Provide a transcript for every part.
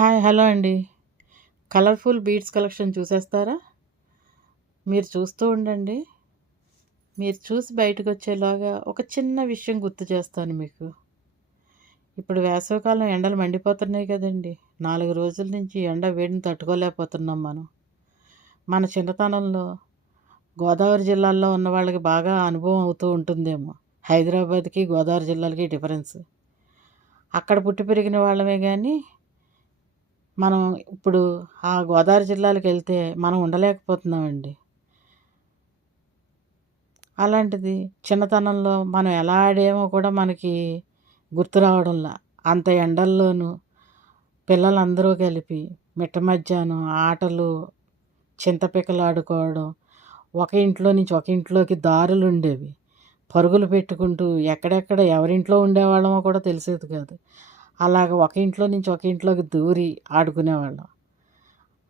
Hi hello అండి. Colourful beads collection చూసేస్తారా? మీరు చూస్తూ ఉండండి. మీరు చూసి బయటకొచ్చేలాగా ఒక చిన్న విషయం గుర్తు చేస్తాను మీకు. ఇప్పుడు వేసవికాలం ఎండలు మండిపోతున్నాయి కదండీ! 4 రోజుల నుంచి ఎండ వేడిని తట్టుకోలేకపోతున్నాం మనం. మన చిన్నతనంలో గోదావరి జిల్లాల్లో ఉన్న వాళ్ళకి బాగా అనుభవం అవుతూ ఉంటుందేమో. హైదరాబాద్‌కి, గోదావరి జిల్లాలకి డిఫరెన్స్. అక్కడ పుట్టి పెరిగిన వాళ్ళమే గానీ మనం ఇప్పుడు ఆ గోదావరి జిల్లాలకెళ్తే మనం ఉండలేకపోతున్నామండి. అలాంటిది చిన్నతనంలో మనం ఎలా ఆడామో కూడా మనకి గుర్తు రావడంలా. అంత ఎండల్లోనూ పిల్లలందరూ కలిపి మిట్ట మధ్యాహ్నం ఆటలు, చింతపిక్కలు ఆడుకోవడం, ఒక ఇంట్లో నుంచి ఒక ఇంట్లోకి దారులుండేవి. పరుగులు పెట్టుకుంటూ ఎక్కడెక్కడ ఎవరింట్లో ఉండేవాళ్ళమో కూడా తెలిసేది కాదు. అలాగ ఒక ఇంట్లో నుంచి ఒక ఇంట్లోకి దూరి ఆడుకునేవాళ్ళం.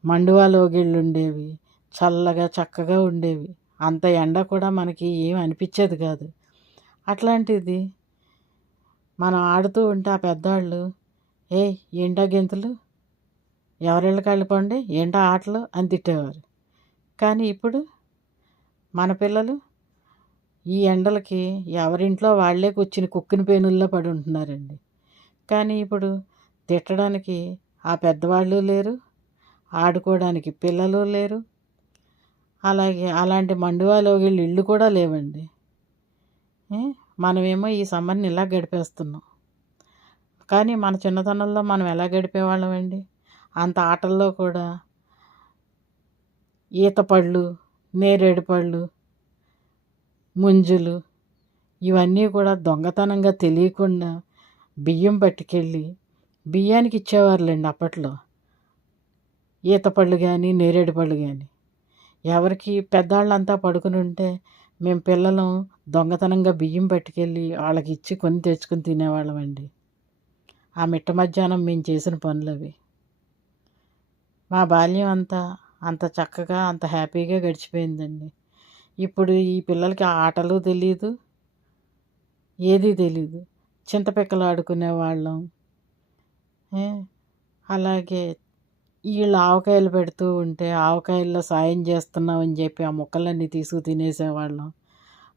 మండువా లోగిళ్ళుండేవి. చల్లగా చక్కగా ఉండేవి. అంత ఎండ కూడా మనకి ఏమి అనిపిచ్చేది కాదు. అట్లాంటిది మనం ఆడుతూ ఉంటే ఆ పెద్దోళ్ళు, "ఏయ్! ఏంటా గెంతులు? ఎవరిళ్ళకాళ్ళు పోండి. ఏంటా ఆటలు" అని తిట్టేవారు. కానీ ఇప్పుడు మన పిల్లలు ఈ ఎండలకి ఎవరింట్లో వాళ్ళే కూర్చుని కుక్కిన పేనుల్లో పడి ఉంటున్నారండి. కానీ ఇప్పుడు తిట్టడానికి ఆ పెద్దవాళ్ళు లేరు. ఆడుకోవడానికి పిల్లలు లేరు. అలాగే అలాంటి మండువా లోగిళ్ళు ఇళ్ళు కూడా లేవండి. ఏ? మనమేమో ఈ సమ్మర్‌ని ఇలా గడిపేస్తున్నాం. కానీ మన చిన్నతనంలో మనం ఎలా గడిపేవాళ్ళమండి? అంత ఆటల్లో కూడా ఈత పళ్ళు, నేరేడు పళ్ళు, ముంజులు ఇవన్నీ కూడా దొంగతనంగా తెలియకుండా బియ్యం పట్టుకెళ్ళి బియ్యానికి ఇచ్చేవారులెండి అప్పట్లో. ఈత పళ్ళు గానీ, నేరేడు పళ్ళు గానీ. ఎవరికి పెద్దాళ్ళంతా పడుకుని ఉంటే మేము పిల్లలం దొంగతనంగా బియ్యం పట్టుకెళ్ళి వాళ్ళకిచ్చి కొని తెచ్చుకొని తినేవాళ్ళమండి. ఆ మిట్ట మధ్యాహ్నం మేము చేసిన పనులవి. మా బాల్యం అంతా అంత చక్కగా అంత హ్యాపీగా గడిచిపోయిందండి. ఇప్పుడు ఈ పిల్లలకి ఆ ఆటలు తెలీదు. ఏదీ తెలీదు. చింతపిక్కలు ఆడుకునేవాళ్ళం. ఏ అలాగే ఈళ్ళు ఆవకాయలు పెడుతూ ఉంటే ఆవకాయల్లో సాయం చేస్తున్నామని చెప్పి ఆ ముక్కలన్నీ తీసుకు తినేసేవాళ్ళం.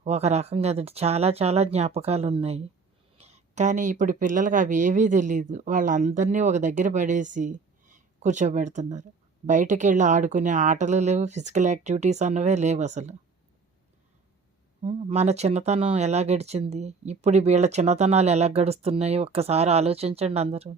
ఒక రకంగా అది చాలా చాలా జ్ఞాపకాలున్నాయి. కానీ ఇప్పుడు పిల్లలకి అవి ఏవీ తెలీదు. వాళ్ళందరినీ ఒక దగ్గర పడేసి కూర్చోబెడుతున్నారు. బయటకెళ్ళి ఆడుకునే ఆటలు లేవు. ఫిజికల్ యాక్టివిటీస్ అన్నవే లేవసలు. మన చిన్నతనం ఎలా గడిచింది? ఇప్పుడు వీళ్ళ చిన్నతనాలు ఎలా గడుస్తున్నాయో ఒక్కసారి ఆలోచించండి అందరూ.